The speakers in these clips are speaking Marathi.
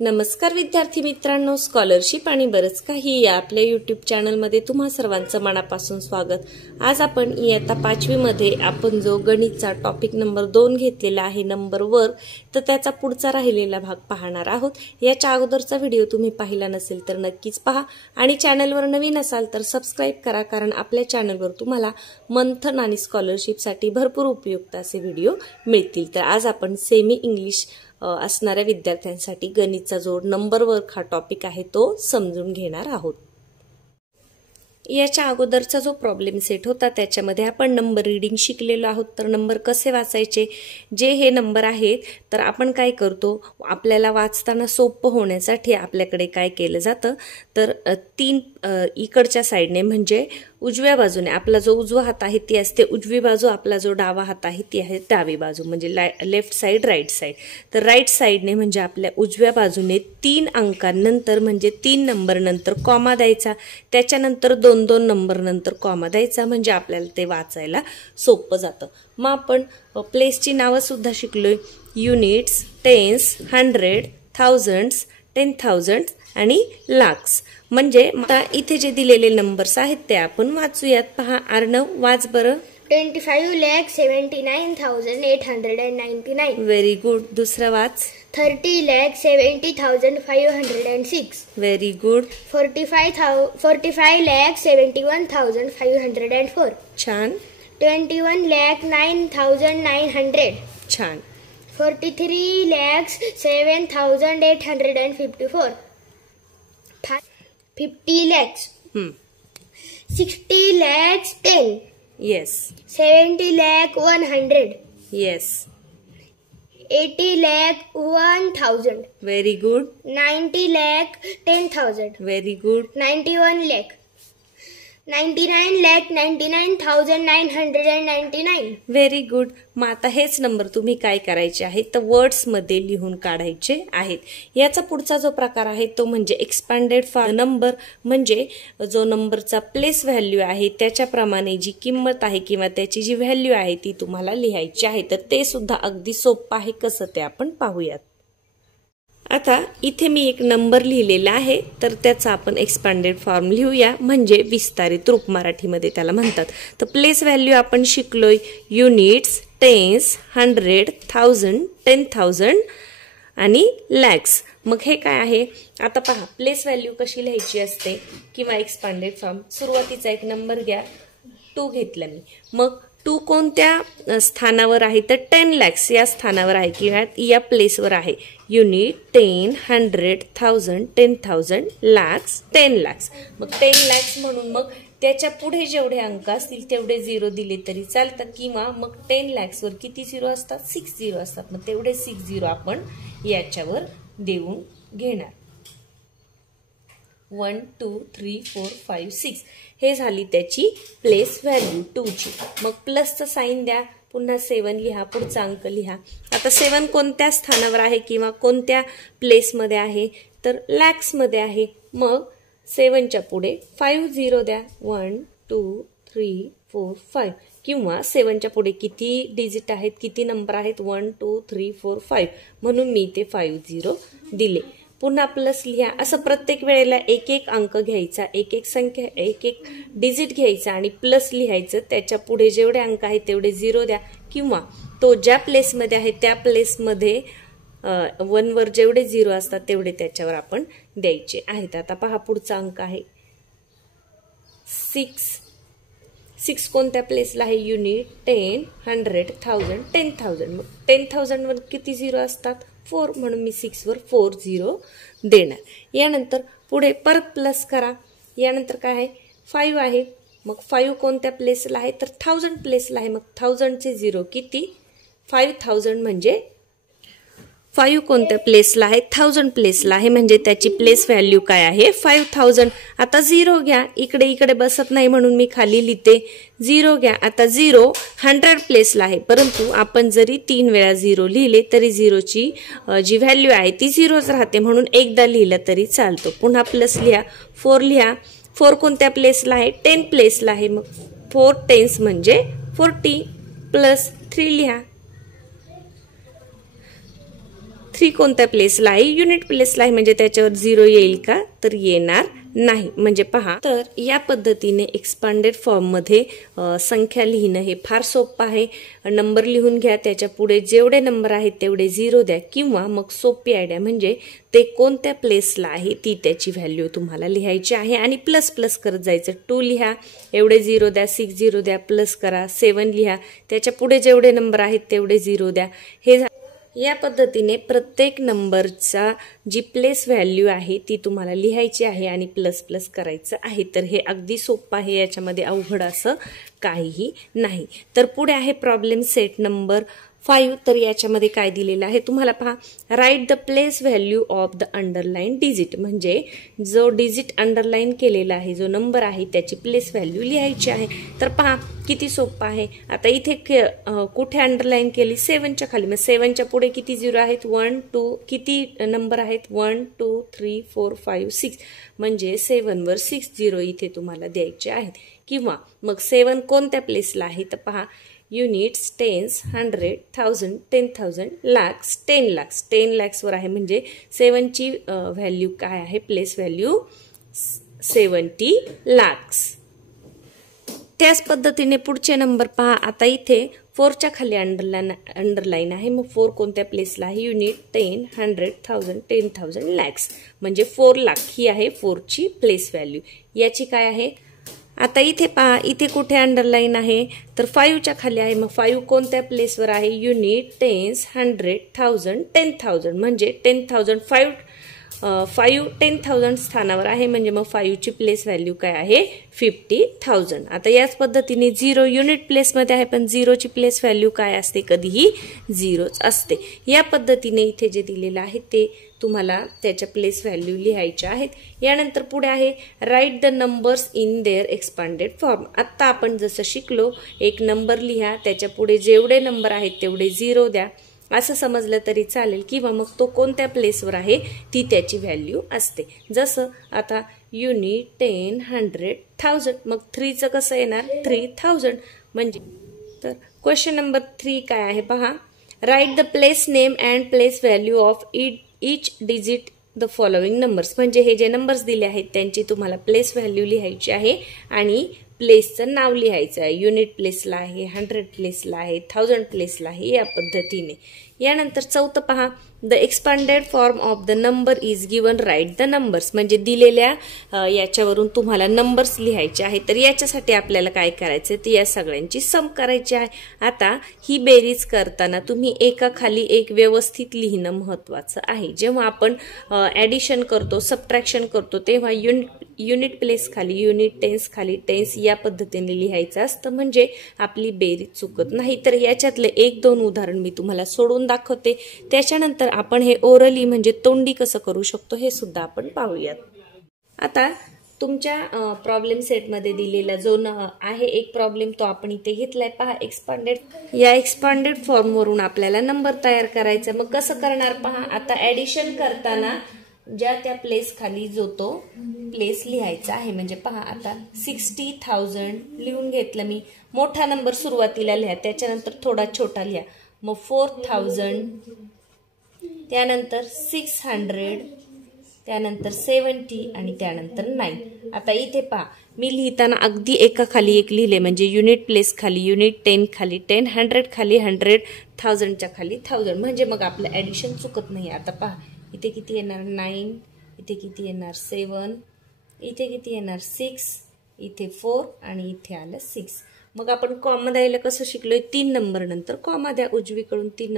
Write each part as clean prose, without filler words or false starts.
नमस्कार विद्यार्थी मित्रांनो, स्कॉलरशिप आणि बरंच काही या आपल्या यूट्यूब चॅनलमध्ये तुम्हा सर्वांचं मनापासून स्वागत। आज आपण इयत्ता 5वी मध्ये आपण जो गणितचा टॉपिक नंबर 2 घेतलेला आहे नंबर वर्ग, तर त्याचा पुढचा राहिलेला भाग पाहणार आहोत। याच्या अगोदरचा व्हिडिओ तुम्ही पाहिला नसेल तर नक्कीच पहा आणि चॅनलवर नवीन असाल तर सबस्क्राइब करा, कारण आपल्या चॅनलवर तुम्हाला मंथन आणि स्कॉलरशिपसाठी भरपूर उपयुक्त असे व्हिडिओ मिळतील। तर आज आपण सेमी इंग्लिश असणाऱ्या विद्यार्थ्यांसाठी गणितचा जो नंबर वर्ग हा टॉपिक आहे तो समजून घेणार आहोत। याच्या अगोदरचा जो प्रॉब्लेम सेट होता त्याच्यामध्ये आपण नंबर रीडिंग शिकलेलो आहोत। तर नंबर कसे वाचायचे, जे हे नंबर आहेत तर आपण काय करतो, आपल्याला वाचताना सोपं होण्यासाठी आपल्याकडे काय केलं जातं तर तीन इकडच्या साइडने म्हणजे उजव्या बाजूने आपला जो उजवा हात आहे ती असते उजवी बाजू, आपला जो डावा हात आहे ती आहे डावी बाजू, म्हणजे लेफ्ट साइड राइट साइड। तर राइट साइडने म्हणजे आपल्या उजव्या बाजूने 3 अंकांनंतर म्हणजे 3 नंबर नंतर कॉमा द्यायचा, त्याच्यानंतर 2-2 नंबर नंतर कॉमा द्यायचा, म्हणजे आपल्याला ते वाचायला सोपं जातं। मग आपण प्लेसची नावं सुद्धा शिकलोय, युनिट्स, टेन्स, 100, थाउजंड्स, 10,000 आणि लाख्स। म्हणजे आता इथे जे दिलेले नंबर्स आहेत ते आपण वाचूयात। पहा अर्णव, वाच बरं। 25,79,899 व्हेरी गुड। दुसरा वाच। 30,70,506 व्हेरी गुड। 45,71,504 छान। 21,09,900 छान। 43,07,854 50 lakhs 60 lakhs 10 yes 70 lakh 100 yes 80 lakh 1,000 very good 90 lakh 10,000 very good 91 lakh 99,99,999 very good. मग आता हेच नंबर तुम्ही काय करायचे आहेत तर वर्ड्स मध्ये लिहून काढायचे आहेत। याचा पुढचा जो प्रकार आहे तो म्हणजे एक्सपांडेड फॉर्म नंबर, म्हणजे जो नंबरचा प्लेस व्हॅल्यू आहे त्याच्याप्रमाणे जी किंमत आहे किंवा त्याची जी व्हॅल्यू आहे ती तुम्हाला लिहायची आहे। तर ते सुद्धा अगदी सोपं आहे, कसं ते आपण पाहूयात। आता इथे मी एक नंबर लिहिलेला आहे तर त्याचा आपण एक्सपांडेड फॉर्म लिहूया, म्हणजे विस्तारित रूप मराठीमध्ये त्याला म्हणतात। तर प्लेस व्हॅल्यू आपण शिकलोय युनिट्स, टेन्स, 100, 1000, 10,000 आणि लॅक्स। मग हे काय आहे, आता पहा प्लेस व्हॅल्यू कशी लिहायची असते किंवा एक्सपांडेड फॉर्म। सुरुवातीचा एक नंबर घ्या, 2 घेतला मी, मग 2 कोणत्या स्थानावर आहे तर 10 लॅक्स या स्थानावर आहे किंवा या प्लेसवर आहे। युनिट, 10, 100, 1000, 10,000, लॅक्स, 10 लॅक्स। मग 10 लॅक्स म्हणून मग त्याच्या पुढे जेवढे अंक असतील तेवढे 0 दिले तरी चालतात, किंवा मग 10 लॅक्स वर किती 0 असतात, 6 0 असतात। मग तेवढे 6 0 आपण याच्यावर देऊन घेणार। 1 2 3 4 5 6 हे झाली त्याची प्लेस व्हॅल्यू 2 ची। मग प्लसचं साइन द्या, पुन्हा 7 लिहा, पुढचा अंक लिहा। आता 7 कोणत्या स्थानावर आहे किंवा कोणत्या प्लेस मध्ये आहे तर लॅक्स मध्ये आहे। मग 7 च्या पुढे 5 0 द्या, 1 2 3 4 5, किंवा 7 च्या पुढे किती डिजिट आहेत, किती नंबर आहेत, 1 2 3 4 5, म्हणून मी ते 5 0 दिले। पुन्हा प्लस लिहा। असं प्रत्येक वेळेला एक एक अंक घ्यायचा, एक एक संख्या, एक एक डिजिट घ्यायचा आणि प्लस लिहायचं। त्याच्या पुढे जेवढे अंक आहेत तेवढे 0 द्या, किंवा तो ज्या प्लेसमध्ये आहे त्या प्लेसमध्ये 1 वर जेवढे 0 असतात तेवढे त्याच्यावर आपण द्यायचे आहेत। आता पहा पुढचा अंक आहे 6 कोणत्या प्लेसला आहे, युनिट, 10, 100, 1000, 10,000। मग 10,000 वर किती 0 असतात, 4, म्हणून मी 6 वर 4 0 देणार। यानंतर पुढे परत प्लस करा, यानंतर काय आहे 5 आहे, मग 5 कोणत्या प्लेसला आहे तर 1000 प्लेसला आहे। मग 1000 चे 0 किती, 5000, म्हणजे 5 कोणत्या प्लेसला आहे 1000 प्लेसला आहे, म्हणजे त्याची प्लेस व्हॅल्यू काय आहे 5000। आता 0 घ्या, इकडे इकडे बसत नाही म्हणून मी खाली लिहिते 0 घ्या। आता 0 100 प्लेसला आहे, परंतु आपण जरी 3 वेळा 0 लिहिले तरी 0 ची जी व्हॅल्यू आहे ती 0च राहते, म्हणून एकदा लिहिलं तरी चालतो। पुन्हा प्लस लिहा, 4 लिहा, 4 कोणत्या प्लेसला आहे 10 प्लेसला आहे, मग 4 10 म्हणजे 40, प्लस 3 लिहा, 3 कोणत्या प्लेसला आहे? युनिट प्लेसला आहे, म्हणजे त्याच्यावर 0 येईल का? तर येणार नाही. म्हणजे पहा, तर या पद्धतीने एक्सपांडेड फॉर्म मध्ये संख्या लिहिणं हे फार सोपं आहे. नंबर लिहून घ्या, त्याच्या पुढे जेवढे नंबर आहेत तेवढे 0 द्या, किंवा मग सोपी आयडिया म्हणजे ते कोणत्या प्लेसला आहे ती त्याची व्हॅल्यू तुम्हाला लिहायची आहे आणि प्लस प्लस करत जायचं. 2 लिहा, एवढे 0 द्या, 6 0 द्या, प्लस करा, 7 लिहा, त्याच्या पुढे जेवढे नंबर आहेत तेवढे 0 द्या. हे या पद्धतीने प्रत्येक नंबरचा जी प्लेस व्हॅल्यू आहे ती तुम्हाला लिहायची आहे आणि प्लस प्लस करायचं आहे. तर हे अगदी सोपं आहे, याच्यामध्ये अवघड असं काहीही नाही. तर पुढे आहे प्रॉब्लेम सेट नंबर 5. तर याच्यामध्ये काय दिलेलं आहे तुम्हाला पहा, write the place value of the underline digit, म्हणजे जो डिजिट अंडरलाईन केलेला आहे, जो नंबर आहे त्याची प्लेस व्हॅल्यू लिहायची आहे. तर पहा किती सोपं आहे. आता इथे कुठे अंडरलाईन केली? 7च्या खाली. मग 7च्या पुढे किती 0 आहेत? 1 2, किती नंबर आहेत? 1 2 3 4 5 6, म्हणजे 7 वर 6 0 इथे तुम्हाला द्यायचे आहेत. किंवा मग 7 कोणत्या प्लेसला आहे? तर पहा, युनिट्स, टेन्स, 100, 1000, 10,000, लाख्स, 10 लाख्स. 10 लाख्स वर आहे, म्हणजे 7ची व्हॅल्यू काय आहे? Place value 70 lakhs. त्याच पद्धतीने पुढचे नंबर पहा. आता इथे 4च्या खाली अंडरलाईन आहे, मग 4 कोणत्या प्लेसला आहे? युनिट, 10, 100, 1000, 10,000, लॅक्स, म्हणजे 4 लाख ही आहे 4ची प्लेस व्हॅल्यू. याची काय आहे? आता इथे पहा, इथे कुठे अंडरलाईन आहे? तर 5च्या खाली आहे, मग 5 कोणत्या प्लेसवर आहे? युनिट, टेन्स, 100, 1000, 10,000, म्हणजे 10,000 5 10,000 स्थानावर आहे, म्हणजे मग 5ची प्लेस व्हॅल्यू काय आहे? 50,000. आता याच पद्धतीने 0 युनिट प्लेसमध्ये आहे, पण 0ची प्लेस व्हॅल्यू काय असते? कधीही 0च असते. या पद्धतीने इथे जे दिलेलं आहे ते तुम्हाला त्याच्या प्लेस व्हॅल्यू लिहायच्या आहेत. यानंतर पुढे आहे write the numbers in their expanded form. आत्ता आपण जसं शिकलो, एक नंबर लिहा, त्याच्या पुढे जेवढे नंबर आहेत तेवढे 0 द्या, असं समजलं तरी चालेल, किंवा मग तो कोणत्या प्लेसवर आहे ती त्याची व्हॅल्यू असते. जसं आता युनिट, 10, 100, 1000, मग 3चं कसं येणार? 3000. म्हणजे तर क्वेश्चन नंबर 3 काय आहे पहा, write the place name and place value of each digit the following numbers. म्हणजे हे जे नंबर्स दिले आहेत त्यांची तुम्हाला प्लेस व्हॅल्यू लिहायची आहे आणि प्लेसचं नाव लिहायचं आहे. युनिट प्लेसला आहे, 100 प्लेसला आहे, 1000 प्लेसला आहे, या पद्धतीने. यानंतर चौथं पहा, the expanded form of the number is given, write the numbers. म्हणजे दिलेल्या याच्यावरून तुम्हाला नंबर्स लिहायचे आहेत. तर याच्यासाठी आपल्याला काय करायचं? तर या सगळ्यांची सम करायची आहे. आता ही बेरीज करताना तुम्ही एका खाली एक व्यवस्थित लिहिणं महत्वाचं आहे. जेव्हा आपण ॲडिशन करतो, सबट्रॅक्शन करतो, तेव्हा युनिट प्लेस खाली, युनिट टेन्स खाली, टेन्स या पद्धतीने लिहायचं असतं, म्हणजे आपली बेरीज चुकत नाही. तर याच्यातलं 1-2 उदाहरण मी तुम्हाला सोडून दाखवते. त्याच्यानंतर आपण हे ओरली म्हणजे तोंडी कसं करू शकतो हे सुद्धा आपण पाहूयात. आता तुमच्या प्रॉब्लेम सेटमध्ये दिलेला जो आहे एक प्रॉब्लेम तो आपण इथे घेतलाय. पहा, या एक्सपांडेड फॉर्मवरून आपल्याला नंबर तयार करायचा. मग कसं करणार पहा, आता ॲडिशन करताना ज्या त्या प्लेस खाली जो तो प्लेस लिहायचा आहे. म्हणजे पहा, आता 60,000 लिहून घेतलं मी. मोठा नंबर सुरुवातीला लिहा, त्याच्यानंतर थोडा छोटा लिहा, मग 4,000, त्यानंतर 600, त्यानंतर 70 आणि त्यानंतर 9. आता इथे पहा, मी लिहिताना अगदी एका खाली एक लिहिले, म्हणजे युनिट प्लेस खाली युनिट, 10 खाली 10, 100 खाली 100, 1000च्या खाली 1000, म्हणजे मग आपलं ॲडिशन चुकत नाही. आता पहा, इथे किती येणार? 9, इथे किती येणार? 7, इथे किती येणार? 6, इथे 4 आणि इथे आलं 6. मग आपण कॉमा द्यायला कसं शिकलोय? 3 नंबर नंतर कॉमा द्या. उजवीकडून 3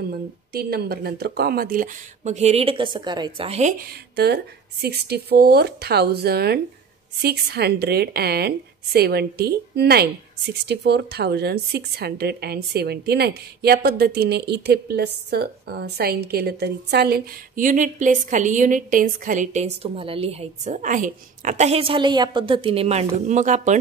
नंबर नंतर कॉमा दिला. मग हे रीड कसं करायचं आहे? तर 64,679, 64,679 या पद्धतीने इथे प्लसचं साईन केलं तरी चालेल. युनिट प्लेस खाली युनिट, टेन्स खाली टेन्स तुम्हाला लिहायचं आहे. आता हे झालं या पद्धतीने मांडून. मग आपण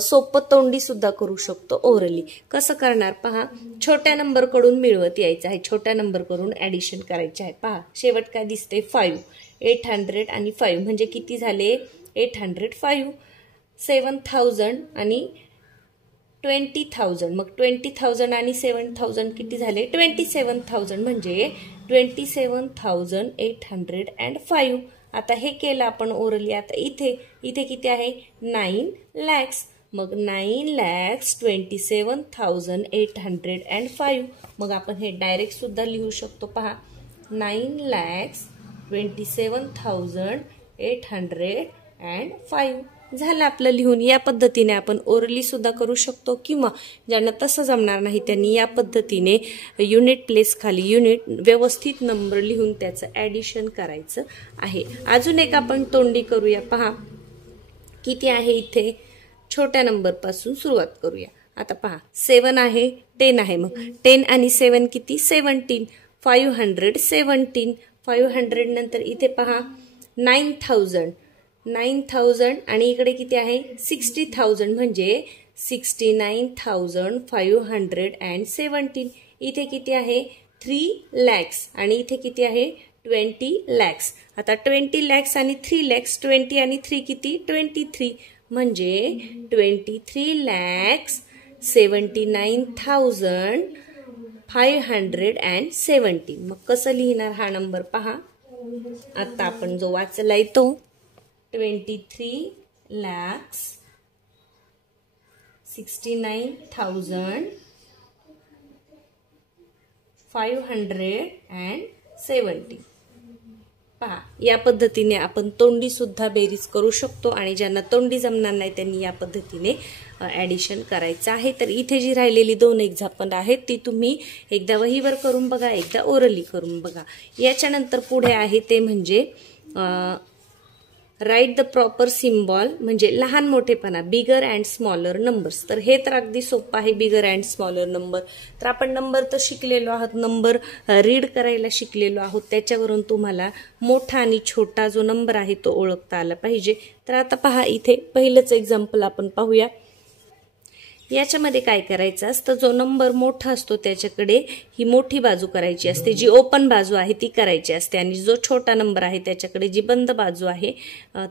सोपं तोंडी सुद्धा करू शकतो ओरली. कसं करणार पहा, छोट्या नंबर कडून मिळवत यायचं आहे, छोट्या नंबर कडून ॲडिशन करायचे आहे. पहा, शेवट काय दिसते? 5, 800 आणि 5 म्हणजे किती झाले? 805, 7,000 आणि 20,000. मग 20,000 आणि 7,000 किती झाले? 27,000. म्हणजे 27,805. आता हे केलं आपण ओरली. आता इथे किती आहे 9 lakhs. मग 9,27,805. मग आपण हे डायरेक्ट सुद्धा लिहू शकतो. पहा 9,27,805 झालं आपलं लिहून. या पद्धतीने आपण ओरली सुद्धा करू शकतो किंवा ज्यांना तसं जमणार नाही त्यांनी या पद्धतीने युनिट प्लेस खाली युनिट व्यवस्थित नंबर लिहून त्याचं ॲडिशन करायचं आहे. अजून एक आपण तोंडी करूया. पहा किती आहे इथे. छोट्या नंबरपासून सुरुवात करूया. आता पहा 7 आहे 10 आहे. मग 10 आणि 7 किती 17. 517. 500 नंतर इथे पहा 9,000 आणि इकडे किती आहे 60,000 म्हणजे 69,517. इथे किती आहे 3 lakhs आणि इथे किती आहे 20 lakhs. आता 20 lakhs आणि 3 lakhs 20 आणि 3 किती 23 म्हणजे 23,79,517. मग कसं लिहिणार हा नंबर पहा. आता आपण जो वाचलाय तो 23,69,517. पहा या पद्धतीने आपण तोंडी सुद्धा बेरीज करू शकतो आणि ज्यांना तोंडी जमणार नाही त्यांनी या पद्धतीने ॲडिशन करायचं आहे. तर इथे जी राहिलेली 2 एक्झाम्पल आहेत ती तुम्ही एकदा वहीवर करून बघा, एकदा ओरली करून बघा. याच्यानंतर पुढे आहे ते म्हणजे राईट द प्रॉपर सिम्बॉल म्हणजे लहान मोठेपणा बिगर अँड स्मॉलर नंबर्स. तर हे तर अगदी सोपं आहे बिगर अँड स्मॉलर नंबर. तर आपण नंबर तर शिकलेलो आहोत, नंबर रीड करायला शिकलेलो आहोत. त्याच्यावरून तुम्हाला मोठा आणि छोटा जो नंबर आहे तो ओळखता आला पाहिजे. तर आता पहा इथे पहिलंच एक्झाम्पल आपण पाहूया. याच्यामध्ये काय करायचं असतं जो नंबर मोठा असतो त्याच्याकडे ही मोठी बाजू करायची असते, जी ओपन बाजू आहे ती करायची असते आणि जो छोटा नंबर आहे त्याच्याकडे जी बंद बाजू आहे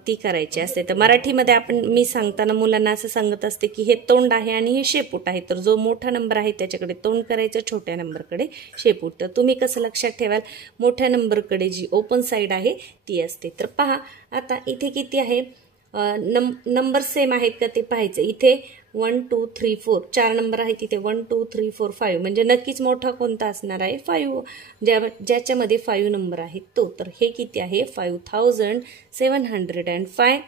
ती करायची असते. तर मराठीमध्ये मी सांगताना मुलांना असं सांगत असते की हे तोंड आहे आणि हे शेपूट आहे. तर जो मोठा नंबर आहे त्याच्याकडे तोंड करायचं, छोट्या नंबरकडे शेपूट. तर तुम्ही कसं लक्षात ठेवाल मोठ्या नंबरकडे जी ओपन साईड आहे ती असते. तर पहा आता इथे किती आहे नंबर सेम आहेत का ते पाहायचं. इथे 1 2 3 4 4 नंबर आहे तिथे 1 2 3 4 5 म्हणजे नक्कीच मोठा कोणता असणार आहे 5 ज्याच्यामध्ये 5 नंबर आहेत तो. तर हे किती आहे 5,705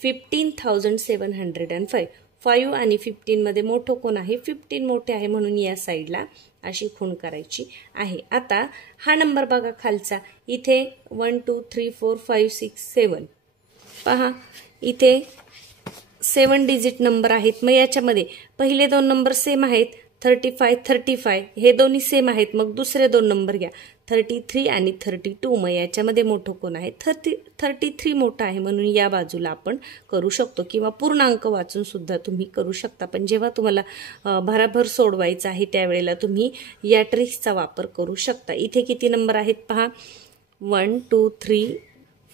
15,705. 5 आणि 15 मध्ये मोठं कोण आहे 15 मोठे आहे म्हणून या साईडला अशी खूण करायची आहे. आता हा नंबर बघा खालचा इथे 1 2 3 4 5 6 7 पहा इथे 7 डिजिट नंबर आहेत. मग याच्यामध्ये पहिले 2 नंबर सेम आहेत 35 35 हे दोन्ही सेम आहेत. मग दुसरे 2 नंबर घ्या 33 आणि 32. मग याच्यामध्ये मोठं कोण आहे 33 मोठं आहे म्हणून या बाजूला आपण करू शकतो किंवा पूर्णांक वाचून सुद्धा तुम्ही करू शकता. पण जेव्हा तुम्हाला भराभर सोडवायचं आहे त्यावेळेला तुम्ही या ट्रिक्सचा वापर करू शकता. इथे किती नंबर आहेत पहा 1 2 3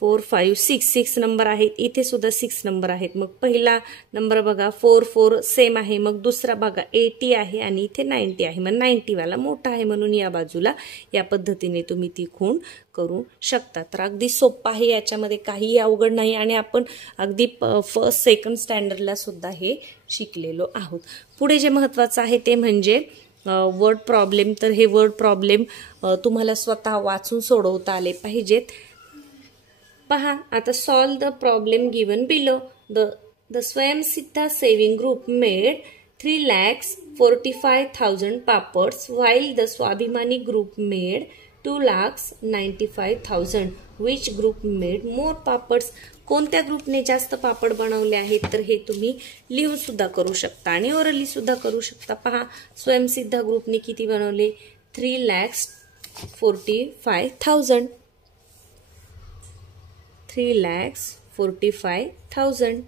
4 5 6 नंबर आहेत. इथे सुद्धा 6 नंबर आहेत. मग पहिला नंबर बघा 4 4 सेम आहे. मग दुसरा बघा 80 आहे आणि इथे 90 आहे. मग 90 वाला मोठा आहे म्हणून या बाजूला या पद्धतीने तुम्ही ती खूण करू शकता. तर अगदी सोपं आहे, याच्यामध्ये काहीही अवघड नाही आणि आपण अगदी फर्स्ट सेकंड स्टँडर्डला सुद्धा हे शिकलेलो आहोत. पुढे जे महत्त्वाचं आहे ते म्हणजे वर्ड प्रॉब्लेम. तर हे वर्ड प्रॉब्लेम तुम्हाला स्वतः वाचून सोडवता आले पाहिजेत. पहा आता solve the problem given below. The Swayamsiddha saving group made 3,45,000 papads while the Swabhimani group made 2,95,000. Which group made more papads. कोणत्या ग्रुपने जास्त पापड बनवले आहेत तर हे तुम्ही लिहून सुद्धा करू शकता आणि ओरली सुद्धा करू शकता. पहा स्वयंसिद्धा ग्रुपने किती बनवले 3,45,000. 3,45,000.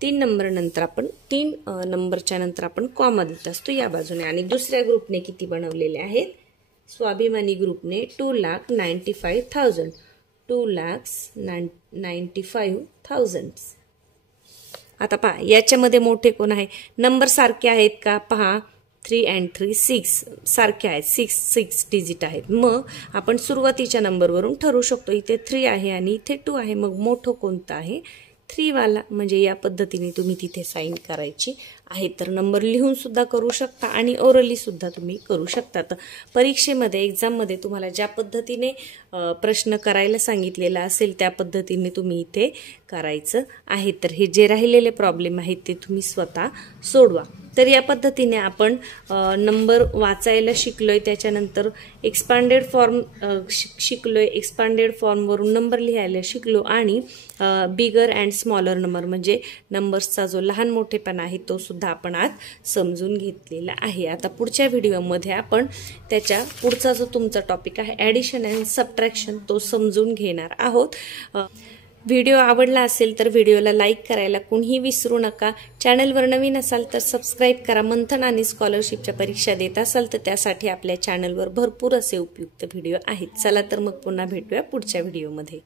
3 नंबर नंतर आपण 3 नंबरच्या नंतर आपण कॉमा देत असतो या बाजूने. आणि दुसऱ्या ग्रुपने किती बनवलेले आहेत स्वाभिमानी ग्रुपने 2,95,000. 2,95,000. आता पहा याच्यामध्ये मोठे कोण आहे नंबर सारखे आहेत का पहा 3 and 3 6 सारखे आहेत, 6 डिजिट आहेत. मग आपण सुरुवातीच्या नंबरवरून ठरवू शकतो. इथे 3 आहे आणि इथे 2 आहे, मग मोठं कोणतं आहे? 3 वाला. म्हणजे या पद्धतीने तुम्ही तिथे साईन करायची आहे. तर नंबर लिहून सुद्धा करू शकता आणि ओरली सुद्धा तुम्ही करू शकता. तर परीक्षेमध्ये एक्झाममध्ये तुम्हाला ज्या पद्धतीने प्रश्न करायला सांगितलेला असेल त्या पद्धतीने तुम्ही इथे करायचं आहे. तर हे जे राहिलेले प्रॉब्लेम आहेत ते तुम्ही स्वतः सोडवा. तर या पद्धतीने आपण नंबर वाचायला शिकलोय, त्याच्यानंतर एक्सपांडेड फॉर्म शिकलोय, एक्सपांडेड फॉर्मवरून नंबर लिहायला शिकलो आणि बिगर अँड स्मॉलर नंबर म्हणजे नंबर्सचा जो लहान मोठेपणा आहे तो सुद्धा आपण आज समजून घेतलेला आहे. आता पुढच्या व्हिडिओमध्ये आपण त्याच्या पुढचा जो तुमचा टॉपिक आहे ॲडिशन अँड सबट्रॅक्शन तो समजून घेणार आहोत. व्हिडिओ आवडला असेल तर व्हिडिओला लाईक करायला कोणीही विसरू नका. चॅनलवर नवीन असाल तर सबस्क्राईब करा. मंथन आणि स्कॉलरशिपच्या परीक्षा देत असाल तर त्यासाठी आपल्या चॅनलवर भरपूर असे उपयुक्त व्हिडिओ आहेत. चला तर मग पुन्हा भेटूया पुढच्या व्हिडिओमध्ये.